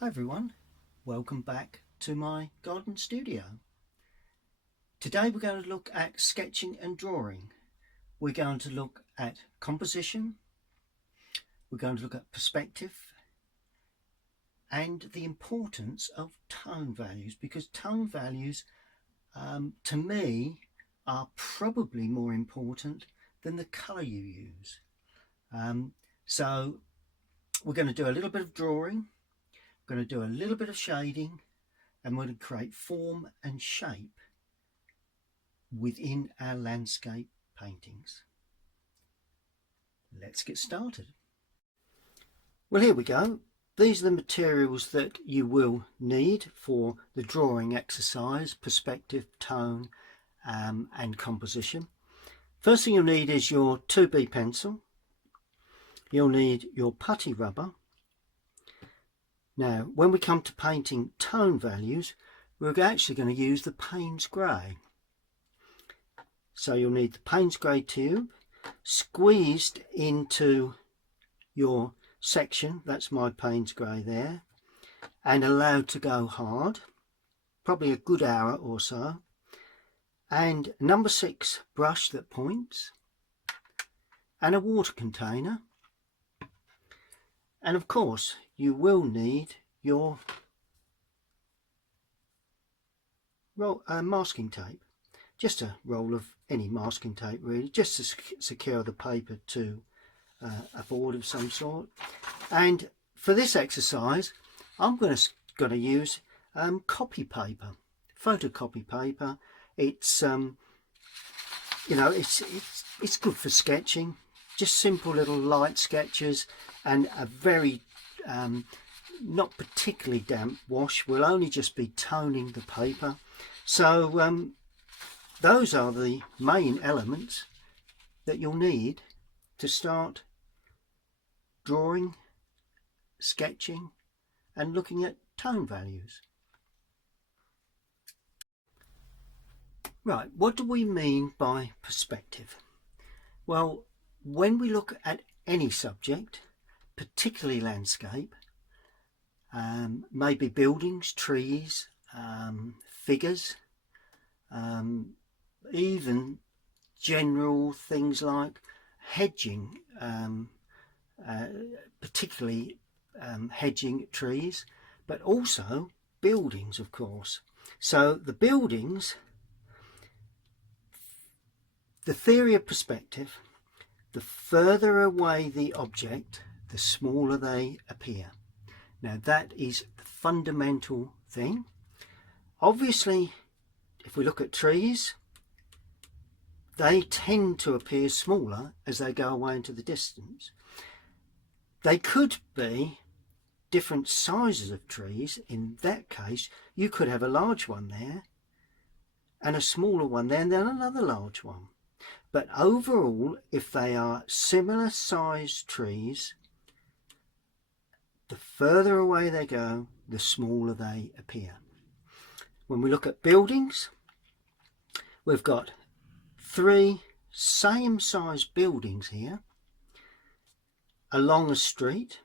Hi everyone, welcome back to my garden studio. Today we're going to look at sketching and drawing. We're going to look at composition, we're going to look at perspective and the importance of tone values, because tone values to me are probably more important than the colour you use. So we're going to do a little bit of drawing, we're going to do a little bit of shading, and we're going to create form and shape within our landscape paintings. Let's get started. Well, here we go. These are the materials that you will need for the drawing exercise: perspective, tone, and composition. First thing you'll need is your 2B pencil. You'll need your putty rubber. Now, when we come to painting tone values, we're actually going to use the Payne's Grey. So you'll need the Payne's Grey tube squeezed into your section, that's my Payne's Grey there, and allowed to go hard, probably a good hour or so, and number 6 brush that points, and a water container, and of course you will need your masking tape, just a roll of any masking tape really, just to secure the paper to a board of some sort. And for this exercise I'm going to use copy paper, photocopy paper. It's you know, it's good for sketching, just simple little light sketches, and a very not particularly damp wash. Will only just be toning the paper. So those are the main elements that you'll need to start drawing, sketching and looking at tone values. Right, what do we mean by perspective? Well, when we look at any subject, particularly landscape, maybe buildings, trees, figures, even general things like hedging, particularly hedging trees, but also buildings, of course. So the buildings, the theory of perspective, the further away the object, the smaller they appear. Now that is the fundamental thing. Obviously, if we look at trees, they tend to appear smaller as they go away into the distance. They could be different sizes of trees. In that case, you could have a large one there and a smaller one there and then another large one. But overall, if they are similar sized trees, the further away they go, the smaller they appear. When we look at buildings, we've got 3 same size buildings here along a street,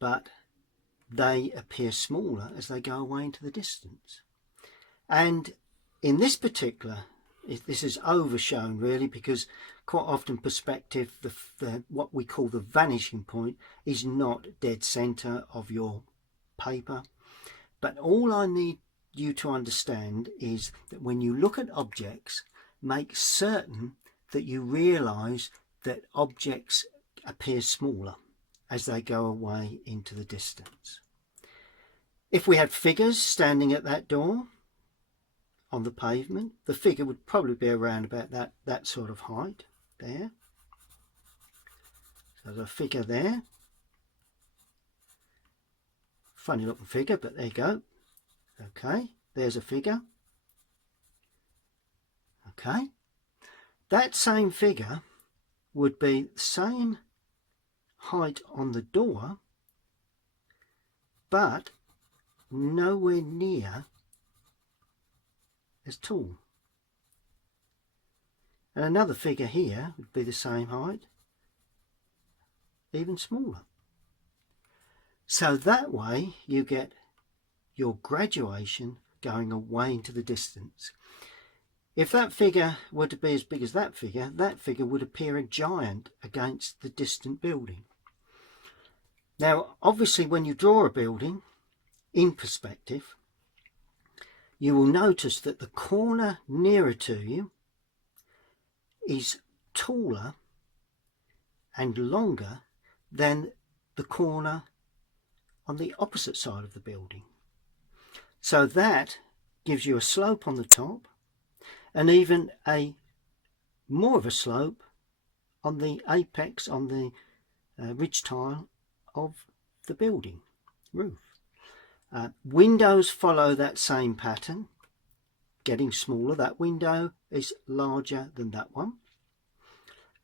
but they appear smaller as they go away into the distance. And in this particular, this is overshown really, because quite often perspective, what we call the vanishing point, is not dead center of your paper. But all I need you to understand is that when you look at objects, make certain that you realize that objects appear smaller as they go away into the distance. If we had figures standing at that door on the pavement, the figure would probably be around about that sort of height there. So there's a figure there. Funny looking figure, but there you go. Okay, there's a figure. Okay, that same figure would be the same height on the door, but nowhere near as tall. And another figure here would be the same height, even smaller. So that way you get your graduation going away into the distance. If that figure were to be as big as that figure would appear a giant against the distant building. Now, obviously, when you draw a building in perspective, you will notice that the corner nearer to you is taller and longer than the corner on the opposite side of the building. So that gives you a slope on the top and even more of a slope on the apex, on the ridge tile of the building roof. Windows follow that same pattern, getting smaller. That window is larger than that one.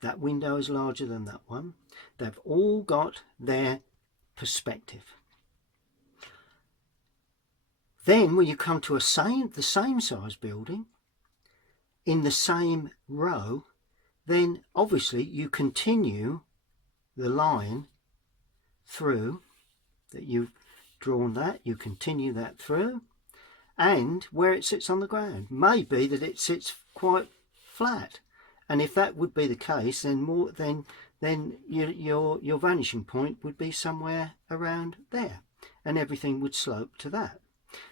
That window is larger than that one. They've all got their perspective. Then when you come to the same size building in the same row, then obviously you continue the line through that you've drawn, that you continue that through, and where it sits on the ground may be that it sits quite flat, and if that would be the case, then your vanishing point would be somewhere around there, and everything would slope to that.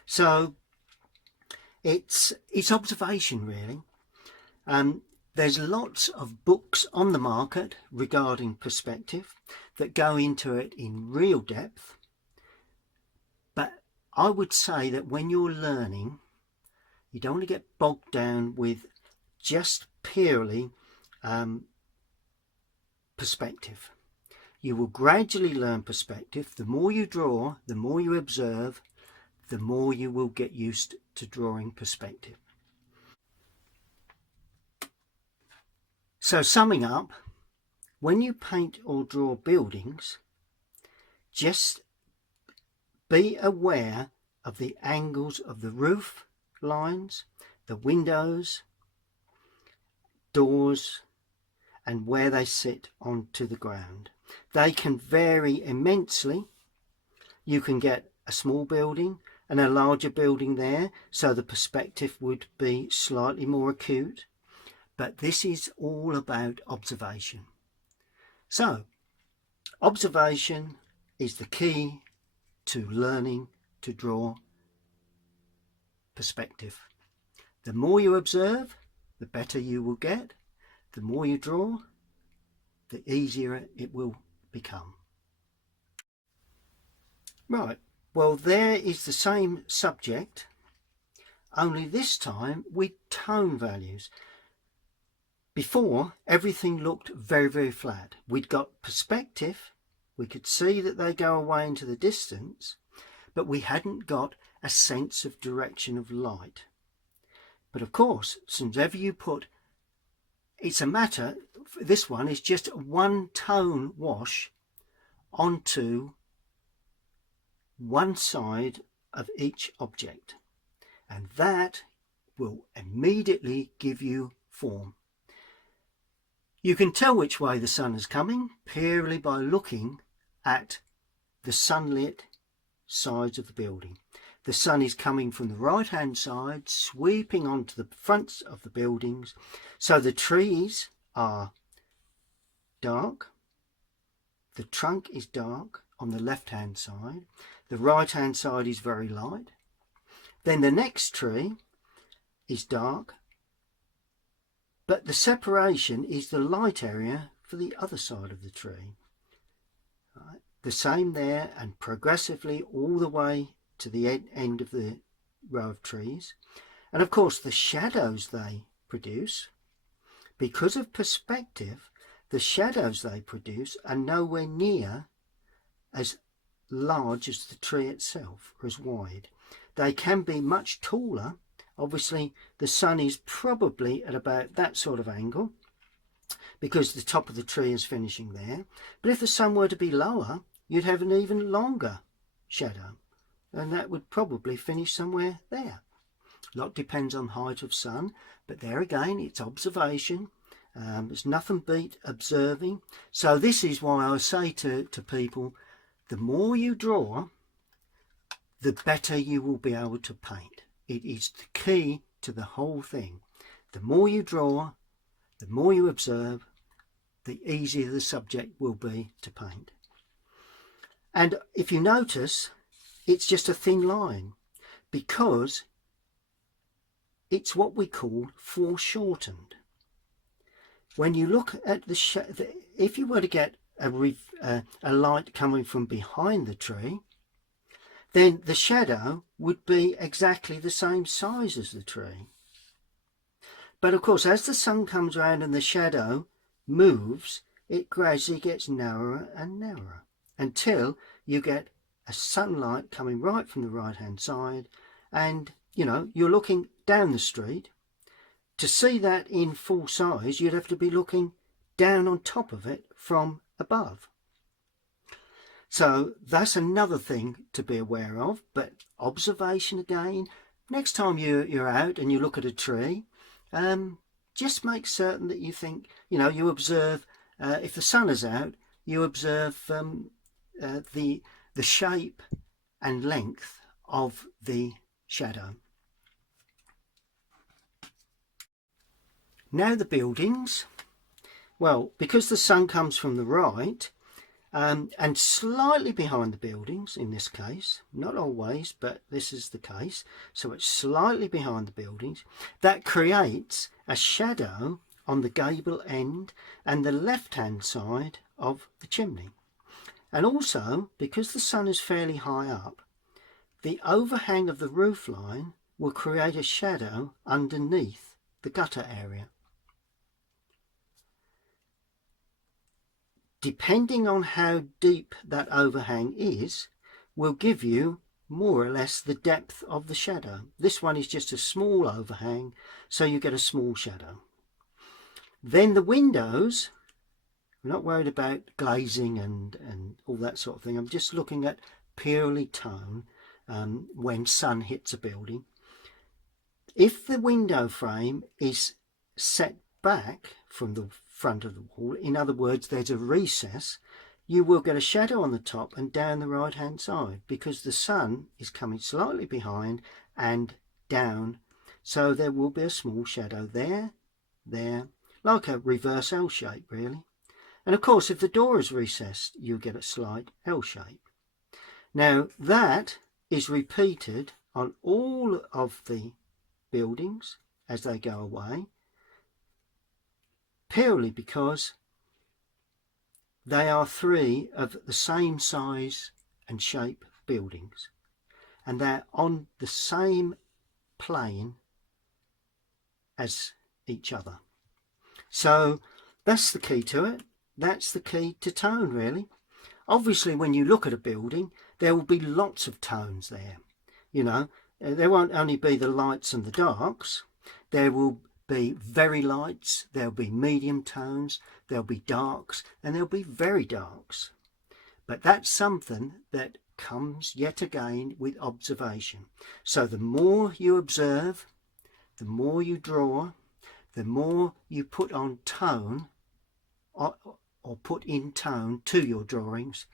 So it's observation, really. There's lots of books on the market regarding perspective that go into it in real depth, but I would say that when you're learning, you don't want to get bogged down with just purely perspective. You will gradually learn perspective. The more you draw, the more you observe, the more you will get used to drawing perspective. So summing up, when you paint or draw buildings, just be aware of the angles of the roof lines, the windows, doors, and where they sit onto the ground. They can vary immensely. You can get a small building and a larger building there, so the perspective would be slightly more acute. But this is all about observation. So, observation is the key to learning to draw perspective. The more you observe, the better you will get. The more you draw, the easier it will become. Right, well, there is the same subject, only this time with tone values. Before, everything looked very, very flat. We'd got perspective. We could see that they go away into the distance, but we hadn't got a sense of direction of light. But of course, since ever you put, it's a matter, this one is just one tone wash onto one side of each object, and that will immediately give you form. You can tell which way the sun is coming purely by looking at the sunlit sides of the building. The sun is coming from the right hand side, sweeping onto the fronts of the buildings, so the trees are dark, the trunk is dark on the left hand side, the right hand side is very light, then the next tree is dark, but the separation is the light area for the other side of the tree. Right. The same there, and progressively all the way to the end of the row of trees. And of course the shadows they produce, because of perspective, the shadows they produce are nowhere near as large as the tree itself, or as wide. They can be much taller. Obviously the sun is probably at about that sort of angle because the top of the tree is finishing there. But if the sun were to be lower, you'd have an even longer shadow, and that would probably finish somewhere there. A lot depends on height of sun, but there again, it's observation. There's nothing beat observing. So this is why I say to people, the more you draw, the better you will be able to paint. It is the key to the whole thing. The more you draw, the more you observe, the easier the subject will be to paint. And if you notice, it's just a thin line because it's what we call foreshortened. When you look at if you were to get a light coming from behind the tree, then the shadow would be exactly the same size as the tree. But of course, as the sun comes around and the shadow moves, it gradually gets narrower and narrower until you get a sunlight coming right from the right hand side, and you're looking down the street. To see that in full size, you'd have to be looking down on top of it from above. So that's another thing to be aware of. But observation again, next time you're out and you look at a tree, just make certain that you think, you observe, if the sun is out, you observe the shape and length of the shadow. Now the buildings. Well, because the sun comes from the right and slightly behind the buildings in this case, not always, but this is the case, so it's slightly behind the buildings, that creates a shadow on the gable end and the left hand side of the chimney. And also, because the sun is fairly high up, the overhang of the roof line will create a shadow underneath the gutter area. Depending on how deep that overhang is, will give you more or less the depth of the shadow. This one is just a small overhang, so you get a small shadow. Then the windows, I'm not worried about glazing and all that sort of thing. I'm just looking at purely tone when sun hits a building. If the window frame is set back from the front of the wall, in other words there's a recess, you will get a shadow on the top and down the right hand side because the sun is coming slightly behind and down, so there will be a small shadow there, like a reverse L shape really. And of course if the door is recessed, you get a slight L shape. Now that is repeated on all of the buildings as they go away, purely because they are three of the same size and shape buildings and they're on the same plane as each other. So that's the key to it. That's the key to tone really. Obviously when you look at a building, there will be lots of tones there. There won't only be the lights and the darks, there will be very lights, there'll be medium tones, there'll be darks, and there'll be very darks. But that's something that comes yet again with observation. So the more you observe, the more you draw, the more you put on tone or put in tone to your drawings,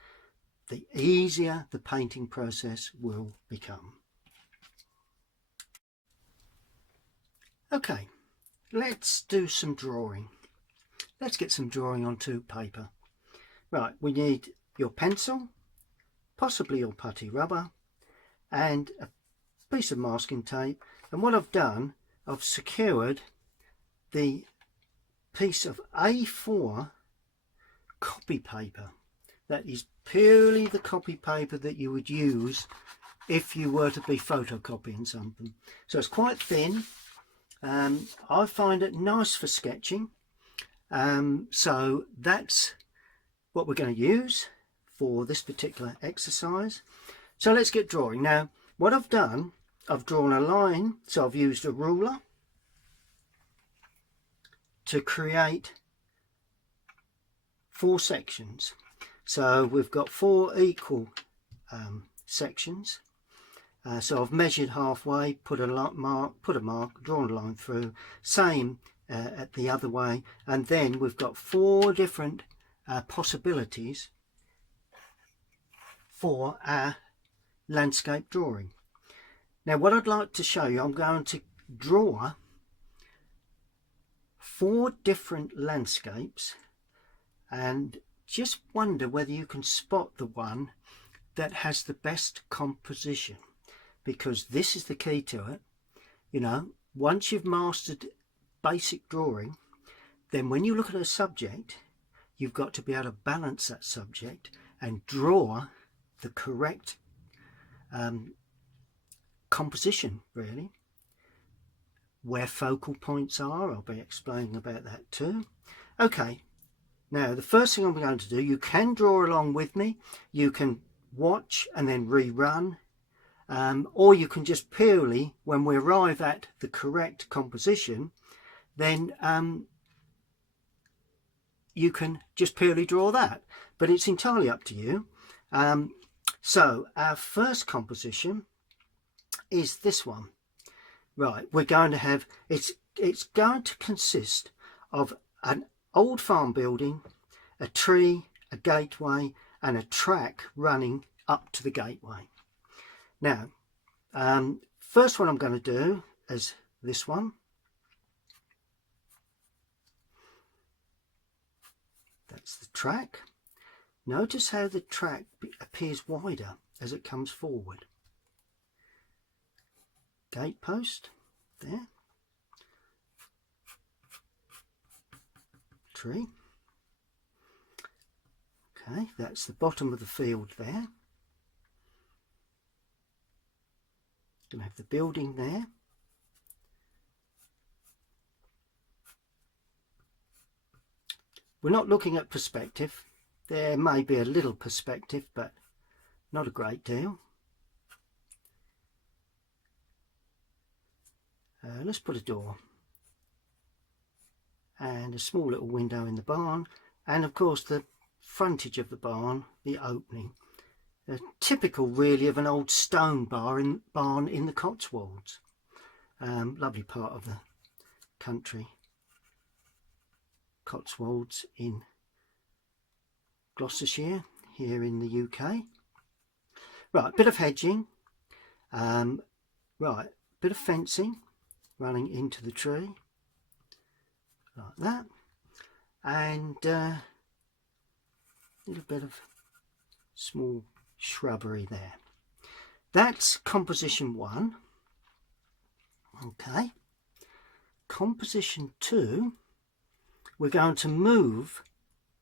the easier the painting process will become. Okay. Let's do some drawing. Let's get some drawing onto paper. Right, we need your pencil, possibly your putty rubber, and a piece of masking tape. And what I've done, I've secured the piece of A4 copy paper. That is purely the copy paper that you would use if you were to be photocopying something. So it's quite thin. I find it nice for sketching, so that's what we're going to use for this particular exercise. So let's get drawing. Now what I've done, I've drawn a line, so I've used a ruler to create 4 sections. So we've got 4 equal sections. So I've measured halfway, put a mark, drawn a line through, same at the other way, and then we've got 4 different possibilities for our landscape drawing. Now what I'd like to show you, I'm going to draw 4 different landscapes and just wonder whether you can spot the one that has the best composition, because this is the key to it. You know, once you've mastered basic drawing, then when you look at a subject, you've got to be able to balance that subject and draw the correct composition, really. Where focal points are, I'll be explaining about that too. Okay, now the first thing I'm going to do, you can draw along with me, you can watch and then rerun, or you can just purely, when we arrive at the correct composition, then you can just purely draw that, but it's entirely up to you. So our first composition is this one. Right, we're going to have, it's going to consist of an old farm building, a tree, a gateway and a track running up to the gateway. Now, first one I'm going to do is this one. That's the track. Notice how the track appears wider as it comes forward. Gatepost there. Tree. Okay, that's the bottom of the field there. Going to have the building there. We're not looking at perspective. There may be a little perspective, but not a great deal. Let's put a door and a small little window in the barn, and of course the frontage of the barn, the opening. Typical really of an old stone barn in the Cotswolds. Lovely part of the country. Cotswolds in Gloucestershire, here in the UK. Right, bit of hedging, right, bit of fencing running into the tree, like that, and a little bit of small shrubbery there. That's composition 1. Okay, composition 2, we're going to move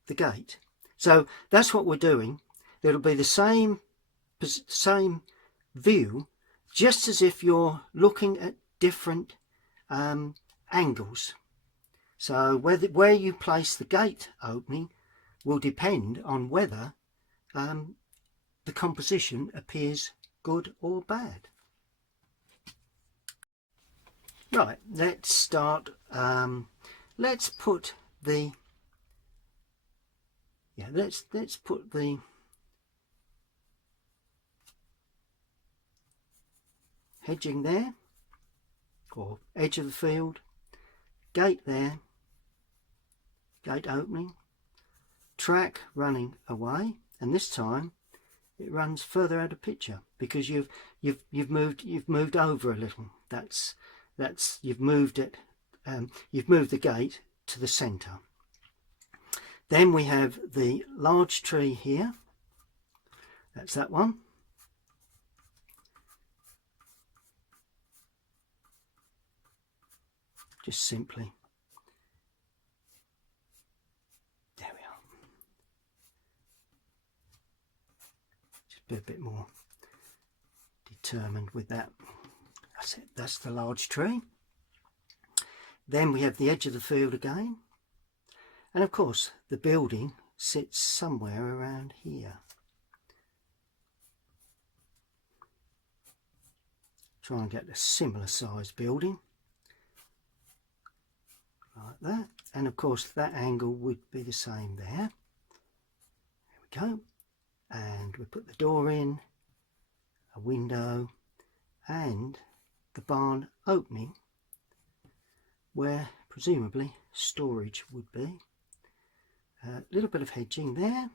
the gate. So that's what we're doing. It'll be the same view, just as if you're looking at different angles. So where you place the gate opening will depend on whether the composition appears good or bad. Right, let's start. Let's put the let's put the hedging there, or edge of the field, gate there, gate opening, track running away, and this time it runs further out of picture because you've moved over a little. That's you've moved it. You've moved the gate to the centre. Then we have the large tree here. That's that one. Just simply, there we are. Just be a bit more determined with that. That's it. That's the large tree. Then we have the edge of the field again. And of course, the building sits somewhere around here. Try and get a similar size building. Like that. And of course, that angle would be the same there. There we go. And we put the door in, a window, and the barn opening, where presumably storage would be. A little bit of hedging there,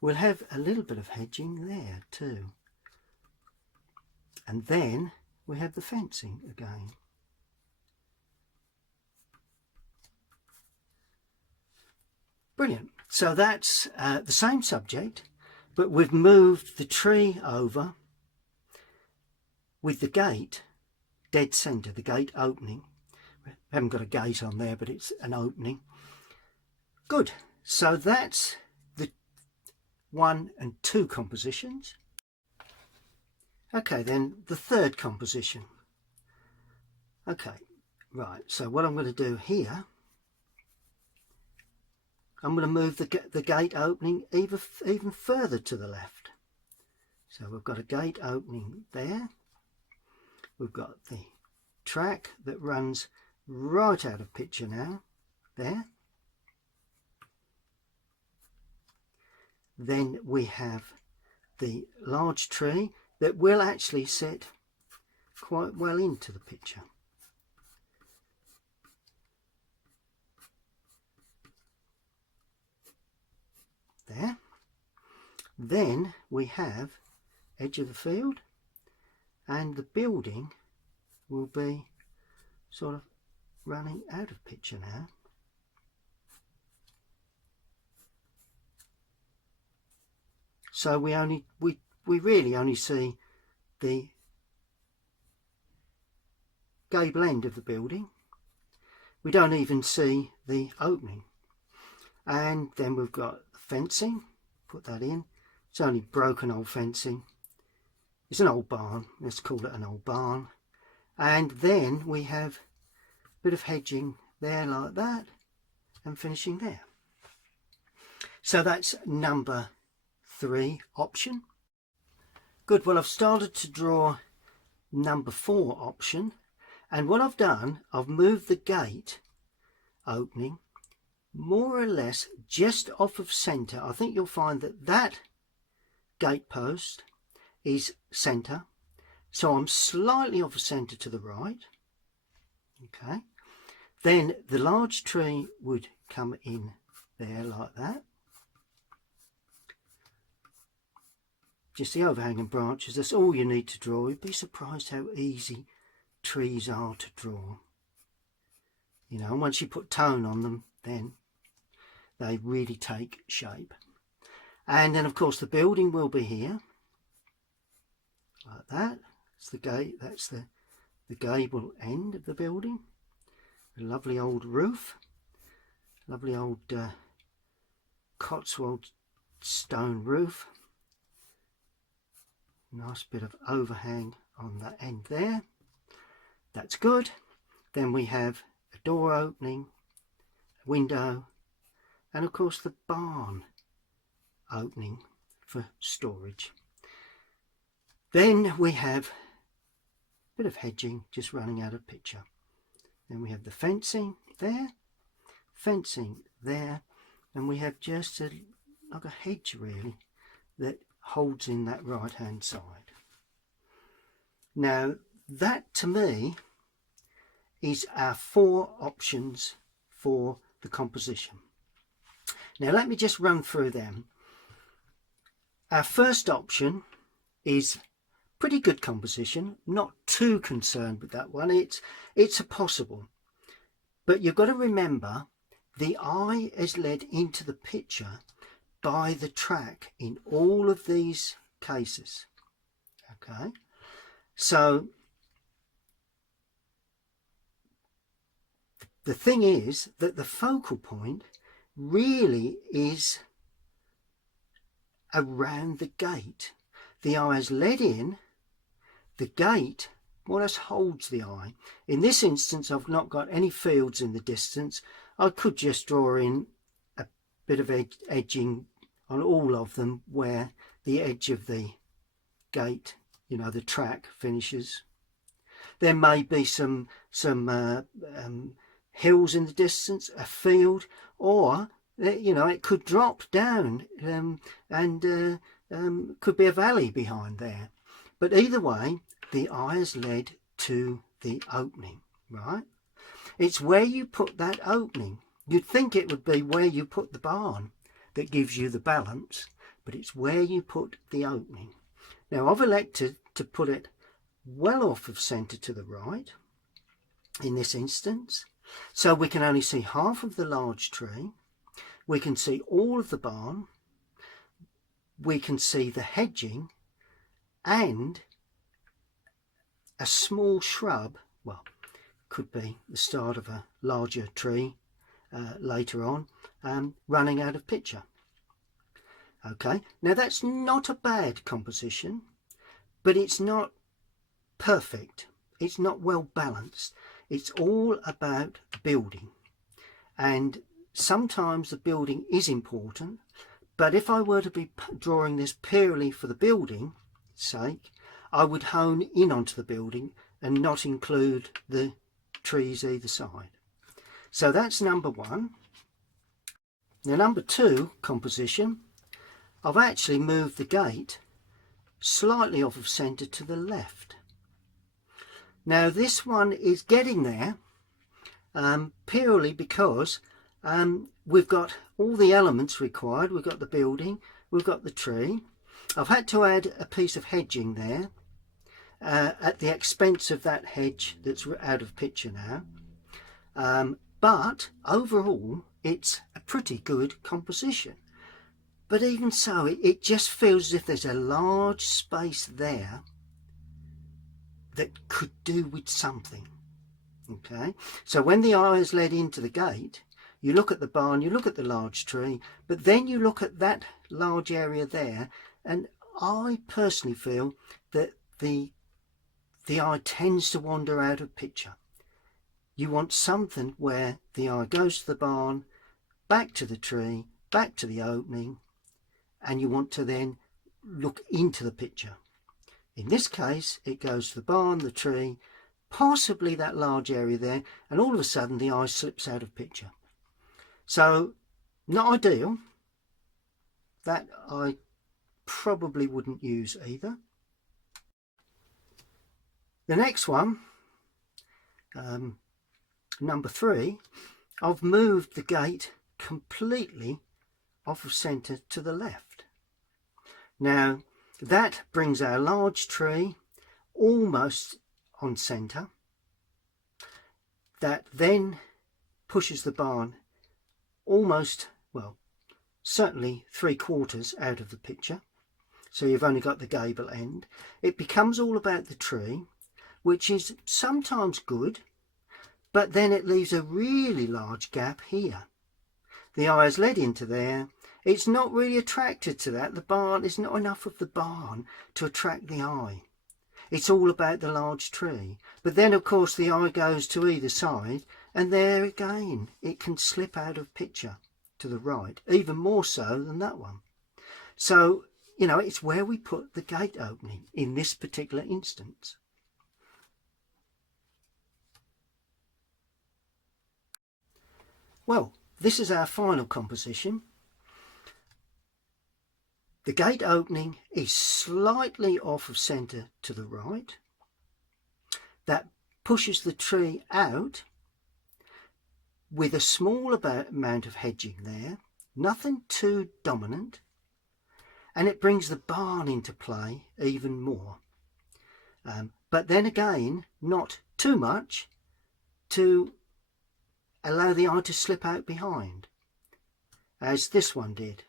We'll have a little bit of hedging there too. And then we have the fencing again. Brilliant. So that's the same subject, but we've moved the tree over with the gate dead centre, the gate opening. We haven't got a gate on there, but it's an opening. Good. So that's the 1 and 2 compositions. Okay, then the third composition. Okay, right. So what I'm going to do here, I'm going to move the gate opening even further to the left. So we've got a gate opening there. We've got the track that runs right out of picture now, there. Then we have the large tree that will actually sit quite well into the picture. There. Then we have edge of the field, and the building will be sort of running out of picture now. So we really only see the gable end of the building. We don't even see the opening. And then we've got fencing, put that in. It's only broken old fencing. It's an old barn, let's call it an old barn. And then we have a bit of hedging there like that, and finishing there. So that's number 3 option. Good. Well, I've started to draw number 4 option, and what I've done, I've moved the gate opening more or less just off of centre. I think you'll find that that gate post is centre, so I'm slightly off of centre to the right. Okay, then the large tree would come in there like that. Just the overhanging branches, that's all you need to draw. You'd be surprised how easy trees are to draw. You know, once you put tone on them, then they really take shape. And then of course the building will be here, like that. It's the gate, that's the gable end of the building. A lovely old roof, lovely old Cotswold stone roof. Nice bit of overhang on the end there. That's good. Then we have a door opening, a window, and of course the barn opening for storage. Then we have a bit of hedging just running out of picture. Then we have the fencing there, and we have just like a hedge really that holds in that right hand side. Now that to me is our 4 options for the composition. Now let me just run through them. Our first option is pretty good composition, not too concerned with that one. It's a possible, but you've got to remember the eye is led into the picture by the track in all of these cases. Okay, so the thing is that the focal point really is around the gate. The eye is led in, the gate more or less holds the eye. In this instance I've not got any fields in the distance. I could just draw in a bit of edging on all of them where the edge of the gate, you know, the track finishes. There may be some hills in the distance, a field, or you know, it could drop down and could be a valley behind there. But either way, the eye is led to the opening, right? It's where you put that opening. You'd think it would be where you put the barn that gives you the balance, but it's where you put the opening. Now I've elected to put it well off of centre to the right in this instance, so we can only see half of the large tree. We can see all of the barn, we can see the hedging and a small shrub, well, could be the start of a larger tree later on, running out of picture. Okay, now that's not a bad composition, but it's not perfect. It's not well balanced. It's all about building, and sometimes the building is important, but if I were to be drawing this purely for the building sake, I would hone in onto the building and not include the trees either side. So that's number one. Now number two composition, I've actually moved the gate slightly off of centre to the left. Now this one is getting there purely because we've got all the elements required. We've got the building, we've got the tree. I've had to add a piece of hedging there at the expense of that hedge that's out of picture now. But overall it's a pretty good composition. But even so, it just feels as if there's a large space there that could do with something. Okay, so when the eye is led into the gate, you look at the barn, you look at the large tree, but then you look at that large area there, and I personally feel that the eye tends to wander out of picture. You want something where the eye goes to the barn, back to the tree, back to the opening, and you want to then look into the picture. In this case, it goes to the barn, the tree, possibly that large area there, and all of a sudden the eye slips out of picture. So, not ideal. That I probably wouldn't use either. The next one, number three, I've moved the gate completely off of centre to the left. Now that brings our large tree almost on centre. That then pushes the barn almost, well, certainly 3/4 out of the picture. So you've only got the gable end. It becomes all about the tree, which is sometimes good, but then it leaves a really large gap here. The eye is led into there. It's not really attracted to that. The barn is not enough of the barn to attract the eye. It's all about the large tree. But then, of course, the eye goes to either side, and there again, it can slip out of picture to the right, even more so than that one. So, you know, it's where we put the gate opening in this particular instance. Well, this is our final composition. The gate opening is slightly off of centre to the right. That pushes the tree out with a small amount of hedging there, nothing too dominant, and it brings the barn into play even more. But then again, not too much to allow the eye to slip out behind, as this one did.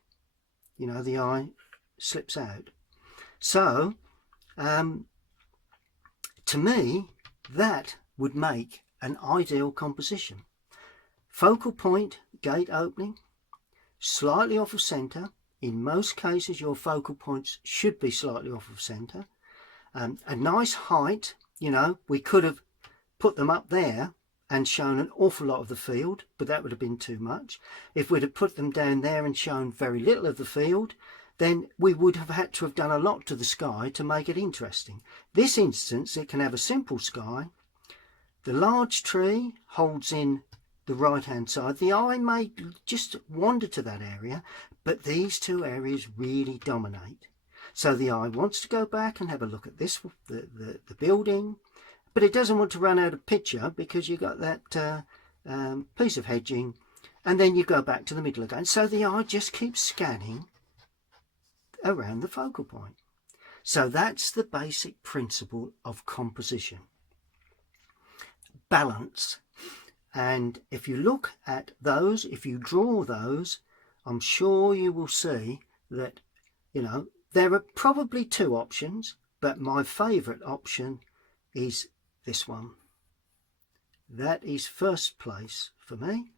You know, the eye slips out. So to me, that would make an ideal composition. Focal point, gate opening, slightly off of centre. In most cases your focal points should be slightly off of centre. A nice height. You know, we could have put them up there and shown an awful lot of the field, but that would have been too much. If we'd have put them down there and shown very little of the field, then we would have had to have done a lot to the sky to make it interesting. This instance, it can have a simple sky. The large tree holds in the right hand side. The eye may just wander to that area, but these two areas really dominate. So the eye wants to go back and have a look at this, the building, but it doesn't want to run out of picture because you've got that piece of hedging, and then you go back to the middle again. So the eye just keeps scanning around the focal point. So that's the basic principle of composition. Balance. And if you look at those, if you draw those, I'm sure you will see that, you know, there are probably two options, but my favourite option is this one. That is first place for me.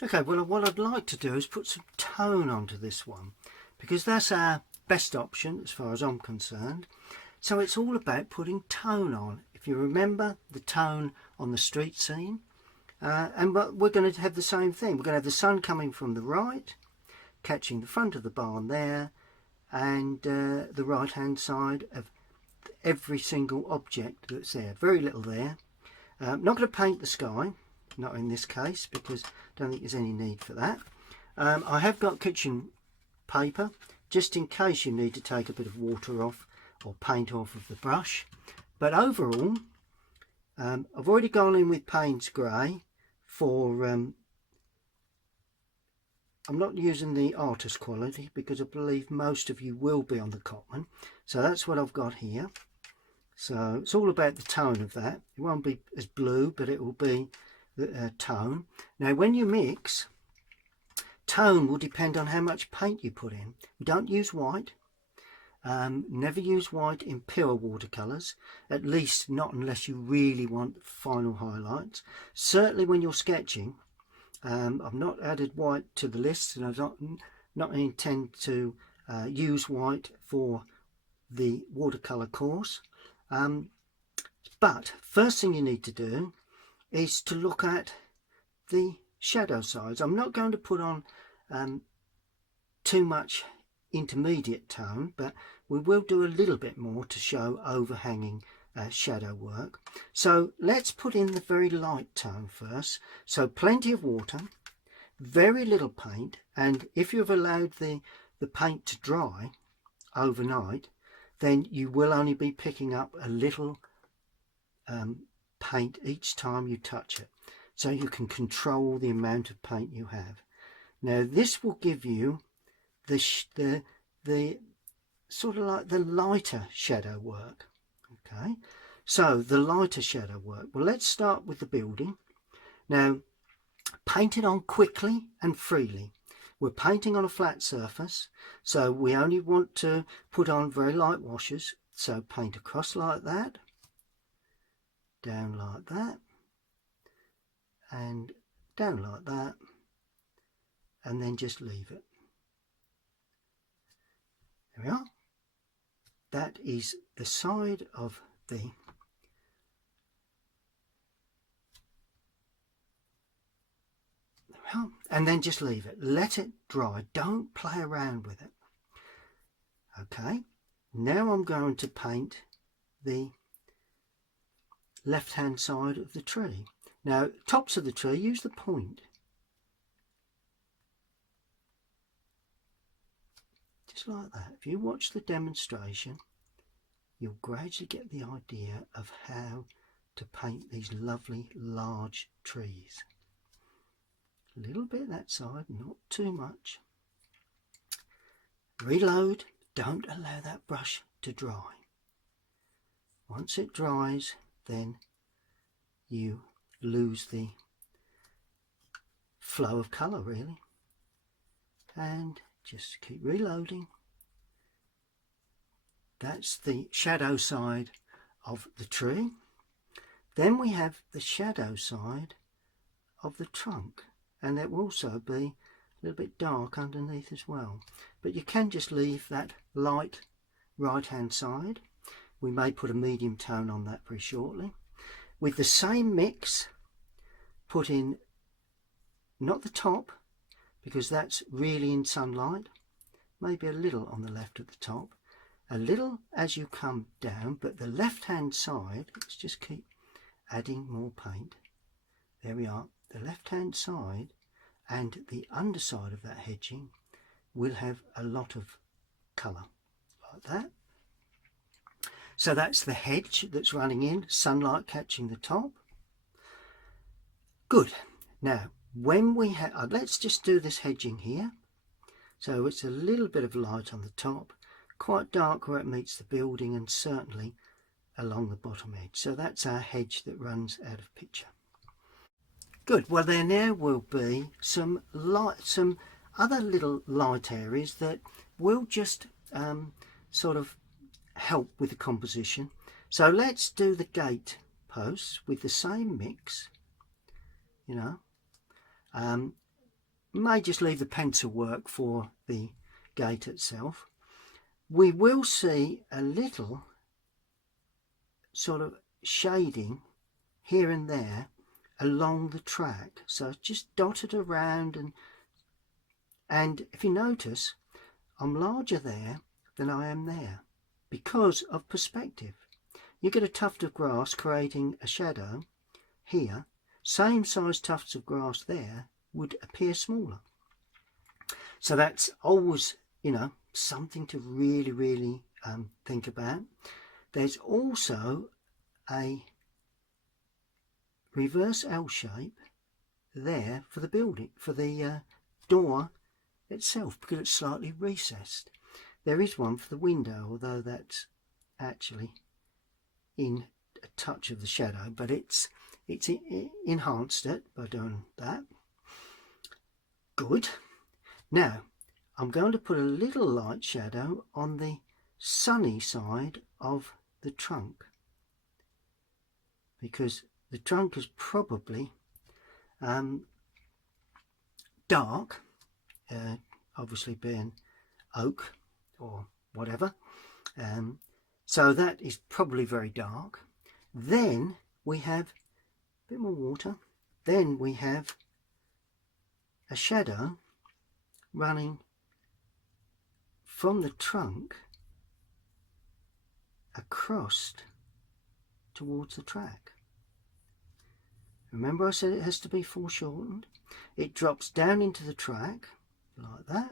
Okay, well, what I'd like to do is put some tone onto this one, because that's our best option as far as I'm concerned. So it's all about putting tone on. If you remember the tone on the street scene, but we're going to have the same thing. We're going to have the sun coming from the right, catching the front of the barn there, and the right hand side of every single object that's there. Very little there. Not going to paint the sky, not in this case, because I don't think there's any need for that. I have got kitchen paper just in case you need to take a bit of water off or paint off of the brush. But overall, I've already gone in with Payne's Grey for I'm not using the artist quality because I believe most of you will be on the Cotman. So that's what I've got here. So it's all about the tone of that. It won't be as blue, but it will be the tone. Now when you mix, tone will depend on how much paint you put in. You don't use white. Never use white in pure watercolours, at least not unless you really want final highlights. Certainly when you're sketching, I've not added white to the list, and I not intend to use white for the watercolour course. But first thing you need to do is to look at the shadow sides. I'm not going to put on too much intermediate tone, but we will do a little bit more to show overhanging shadow work. So let's put in the very light tone first. So plenty of water, very little paint, and if you've allowed the paint to dry overnight, then you will only be picking up a little paint each time you touch it, so you can control the amount of paint you have. Now this will give you the sort of like the lighter shadow work. Okay, so the lighter shadow work. Well, let's start with the building. Now, paint it on quickly and freely. We're painting on a flat surface, so we only want to put on very light washes. So paint across like that, down like that, and down like that, and then just leave it. There we are. That is the side of the and then just leave it. Let it dry. Don't play around with it. Okay, now I'm going to paint the left hand side of the tree. Now, tops of the tree, use the point. Just like that. If you watch the demonstration, you'll gradually get the idea of how to paint these lovely large trees. A little bit that side, not too much. Reload. Don't allow that brush to dry. Once it dries, then you lose the flow of colour, really. And just keep reloading. That's the shadow side of the tree. Then we have the shadow side of the trunk, and it will also be a little bit dark underneath as well. But you can just leave that light right hand side. We may put a medium tone on that very shortly. With the same mix, put in not the top, because that's really in sunlight, maybe a little on the left at the top, a little as you come down, but the left hand side, let's just keep adding more paint. There we are. The left hand side and the underside of that hedging will have a lot of colour like that. So that's the hedge that's running in, sunlight catching the top. Good. Now when we have, let's just do this hedging here. So it's a little bit of light on the top, quite dark where it meets the building, and certainly along the bottom edge. So that's our hedge that runs out of picture. Good. Well, there now will be some other little light areas that will just sort of help with the composition. So let's do the gate posts with the same mix, you know. May just leave the pencil work for the gate itself. We will see a little sort of shading here and there along the track, so just dotted around, and if you notice, I'm larger there than I am there because of perspective. You get a tuft of grass creating a shadow here, same size tufts of grass there would appear smaller. So that's always, you know, something to really think about. There's also a reverse L shape there for the building, for the door itself, because it's slightly recessed. There is one for the window, although that's actually in a touch of the shadow, but it's enhanced it by doing that. Good. Now I'm going to put a little light shadow on the sunny side of the trunk, because the trunk is probably dark, obviously being oak or whatever, so that is probably very dark. Then we have a bit more water, then we have a shadow running from the trunk across towards the track. Remember I said it has to be foreshortened? It drops down into the track like that,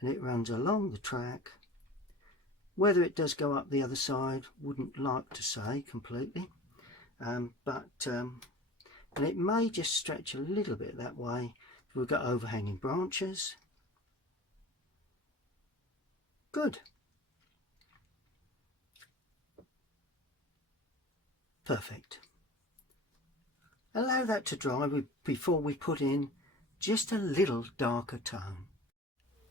and it runs along the track. Whether it does go up the other side, wouldn't like to say completely, and it may just stretch a little bit that way if we've got overhanging branches. Good. Perfect. Allow that to dry before we put in just a little darker tone.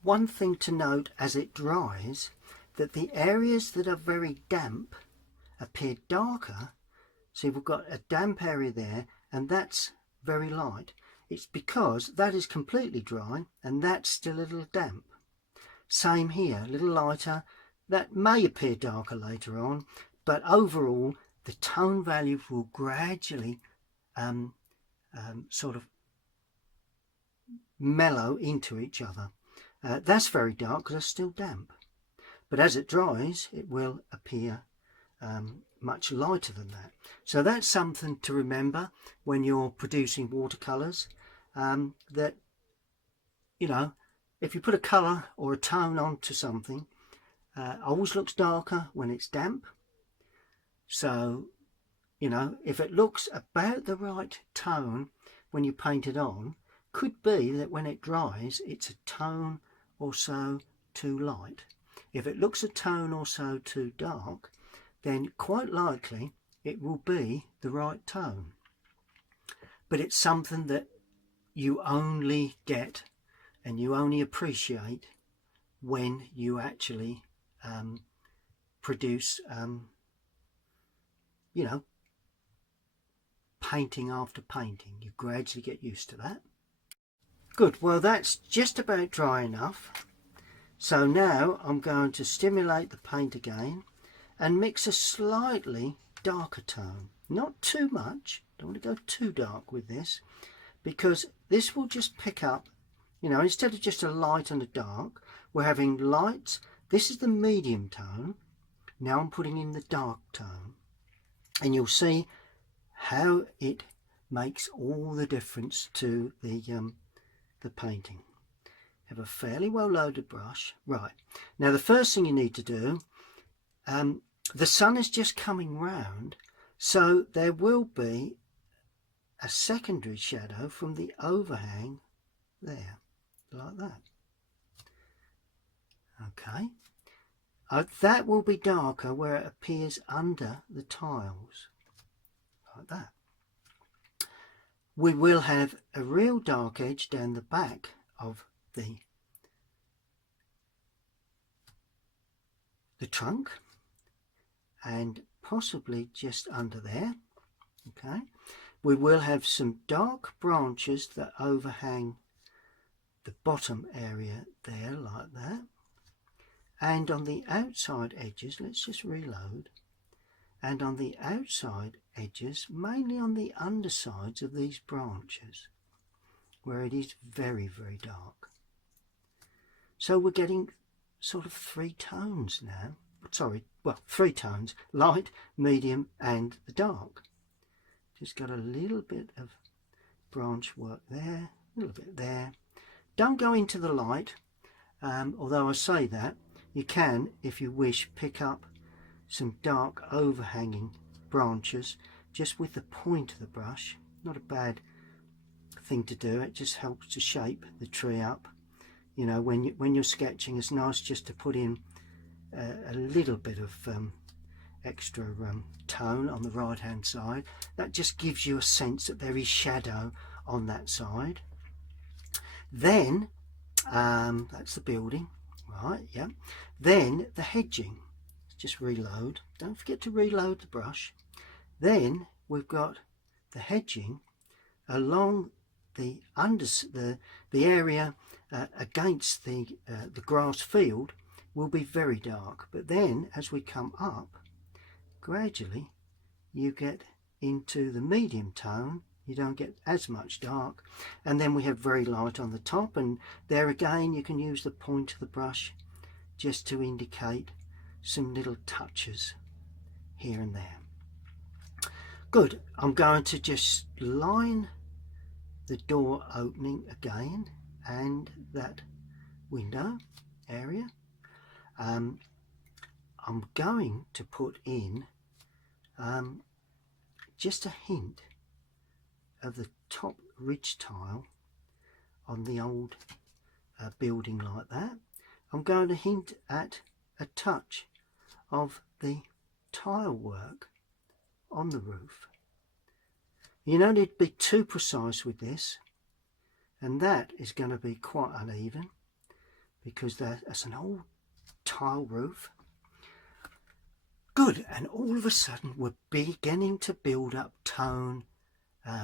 One thing to note as it dries, that the areas that are very damp appear darker. See, we've got a damp area there, and that's very light. It's because that is completely dry and that's still a little damp. Same here, a little lighter. That may appear darker later on, but overall the tone value will gradually sort of mellow into each other. That's very dark because it's still damp, but as it dries it will appear much lighter than that. So that's something to remember when you're producing watercolours, that, you know, if you put a colour or a tone onto something, always looks darker when it's damp. So, you know, if it looks about the right tone when you paint it on, could be that when it dries it's a tone or so too light. If it looks a tone or so too dark, then quite likely it will be the right tone. But it's something that you only get and you only appreciate when you actually produce, you know, painting after painting. You gradually get used to that. Good, well that's just about dry enough. So now I'm going to stimulate the paint again and mix a slightly darker tone. Not too much, don't want to go too dark with this, because this will just pick up, you know, instead of just a light and a dark, we're having lights. This is the medium tone. Now I'm putting in the dark tone, and you'll see how it makes all the difference to the painting. Have a fairly well loaded brush. Right, now the first thing you need to do, the sun is just coming round, so there will be a secondary shadow from the overhang there, like that. Okay, that will be darker where it appears under the tiles, like that. We will have a real dark edge down the back of the trunk and possibly just under there. Okay, we will have some dark branches that overhang the bottom area there, like that. And on the outside edges, let's just reload, and on the outside edges, mainly on the undersides of these branches, where it is very, very dark. So we're getting sort of 3 tones now. Sorry, well, 3 tones: light, medium and the dark. Just got a little bit of branch work there, a little bit there. Don't go into the light, although I say that you can, if you wish, pick up some dark overhanging branches just with the point of the brush. Not a bad thing to do. It just helps to shape the tree up. You know, when you're sketching, it's nice just to put in a little bit of extra tone on the right hand side. That just gives you a sense that there is shadow on that side. Then that's the building, right? Yeah. Then the hedging. Just reload. Don't forget to reload the brush. Then we've got the hedging along the area against the grass field will be very dark, but then as we come up, gradually you get into the medium tone. You don't get as much dark, and then we have very light on the top, and there again you can use the point of the brush just to indicate some little touches here and there. Good. I'm going to just line the door opening again and that window area. I'm going to put in just a hint of the top ridge tile on the old building, like that. I'm going to hint at a touch of the tile work on the roof. You don't need to be too precise with this, and that is going to be quite uneven because that's an old tile roof. Good. And all of a sudden we're beginning to build up tone,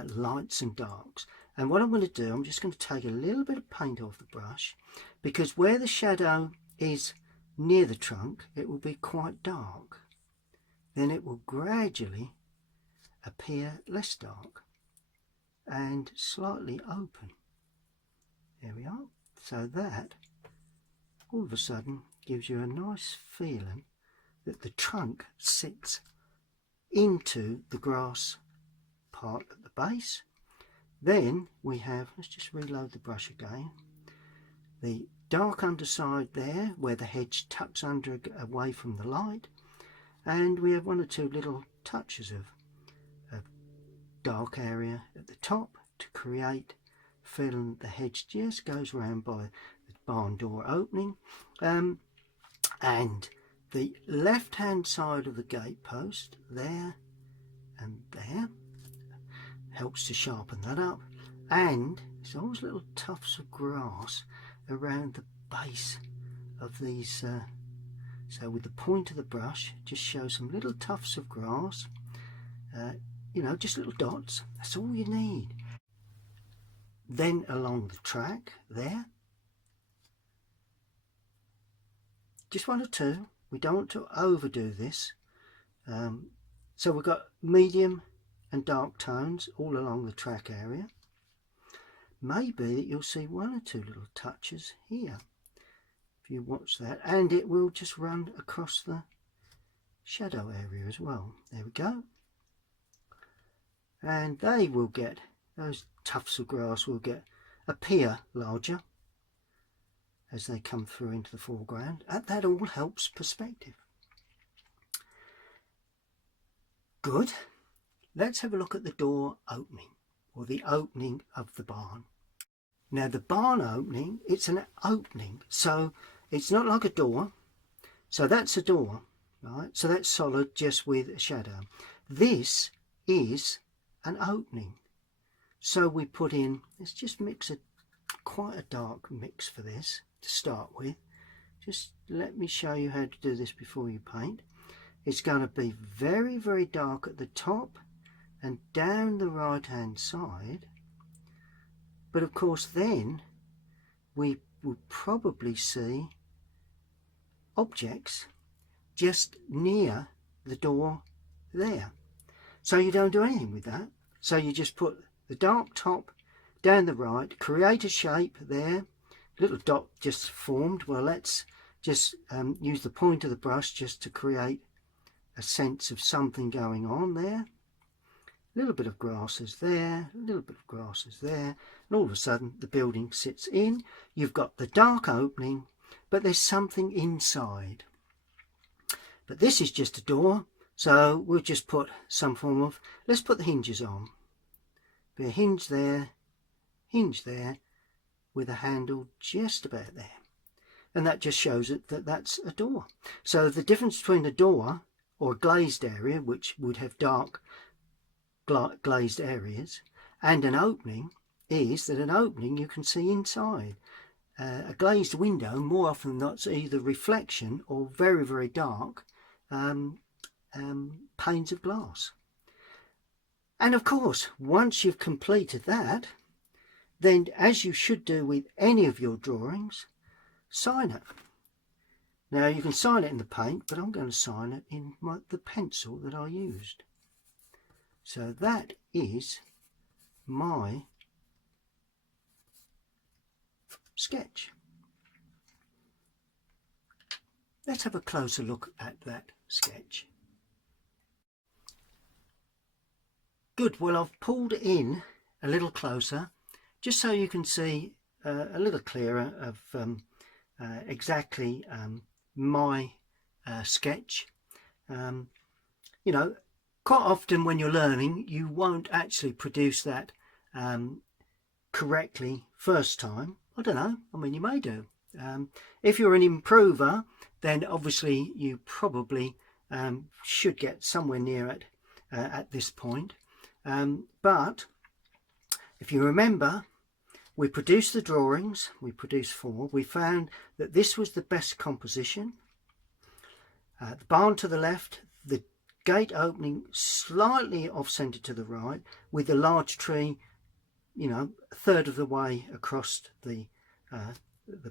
lights and darks. And what I'm going to do, I'm just going to take a little bit of paint off the brush, because where the shadow is near the trunk it will be quite dark. Then it will gradually appear less dark and slightly open. There we are. So that all of a sudden gives you a nice feeling that the trunk sits into the grass part at the base. Then we have, let's just reload the brush again, the dark underside there where the hedge tucks under away from the light, and we have 1 or 2 little touches of dark area at the top to create feeling the hedge just goes round by the barn door opening, and the left hand side of the gate post there and there helps to sharpen that up, and there's always little tufts of grass around the base of these, so with the point of the brush just show some little tufts of grass, you know, just little dots. That's all you need. Then along the track there, just 1 or 2. We don't want to overdo this. So we've got medium and dark tones all along the track area. Maybe that you'll see 1 or 2 little touches here if you watch that, and it will just run across the shadow area as well. There we go. And they will get, those tufts of grass will appear larger as they come through into the foreground, and that all helps perspective. Good. Let's have a look at the door opening. or the opening of the barn. Now the barn opening, it's an opening, so it's not like a door. So that's a door, right? So that's solid just with a shadow. This is an opening. So we put in, let's just mix quite a dark mix for this to start with. Just let me show you how to do this before you paint. It's going to be very, very dark at the top and down the right hand side. But of course then we will probably see objects just near the door there. So you don't do anything with that. So you just put the dark top down the right, create a shape there, little dot just formed. Well, let's just use the point of the brush just to create a sense of something going on there. A little bit of grasses there, a little bit of grasses there, and all of a sudden the building sits in. You've got the dark opening, but there's something inside. But this is just a door, so we'll just put some form of, let's put the hinges on. Be a hinge there, with a handle just about there. And that just shows it that that's a door. So the difference between a door or a glazed area, which would have dark glazed areas, and an opening is that an opening you can see inside. A glazed window, more often than not, is either reflection or very, very dark panes of glass. And of course, once you've completed that, then as you should do with any of your drawings, sign it. Now you can sign it in the paint, but I'm going to sign it in the pencil that I used. So that is my sketch. Let's have a closer look at that sketch. Good, well I've pulled in a little closer just so you can see a little clearer of exactly my sketch. You know, quite often when you're learning you won't actually produce that correctly first time. I don't know, I mean you may do. If you're an improver, then obviously you probably should get somewhere near it at this point. But if you remember, we produced the drawings, we produced 4. We found that this was the best composition. The barn to the left, the gate opening slightly off centre to the right, with the large tree, you know, a third of the way across the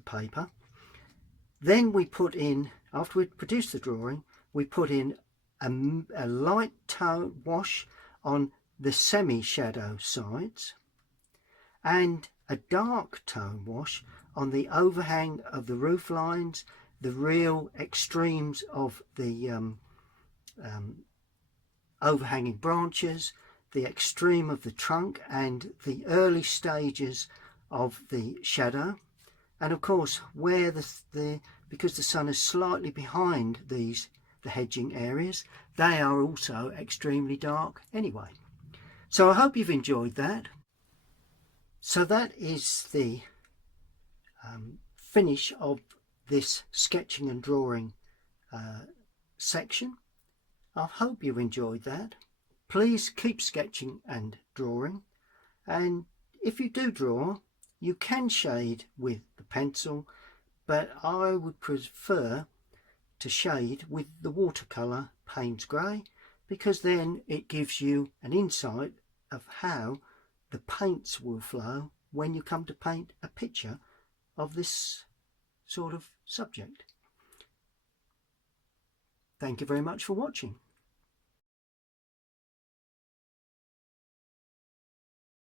paper. Then we put in, after we'd produced the drawing, we put in a light tone wash on the semi-shadow sides and a dark tone wash on the overhang of the roof lines, the real extremes of the overhanging branches, the extreme of the trunk and the early stages of the shadow. And of course where because the sun is slightly behind the hedging areas, they are also extremely dark anyway. So I hope you've enjoyed that. So that is the finish of this sketching and drawing section. I hope you've enjoyed that. Please keep sketching and drawing, and if you do draw, you can shade with the pencil, but I would prefer to shade with the watercolour Payne's Grey, because then it gives you an insight of how the paints will flow when you come to paint a picture of this sort of subject. Thank you very much for watching.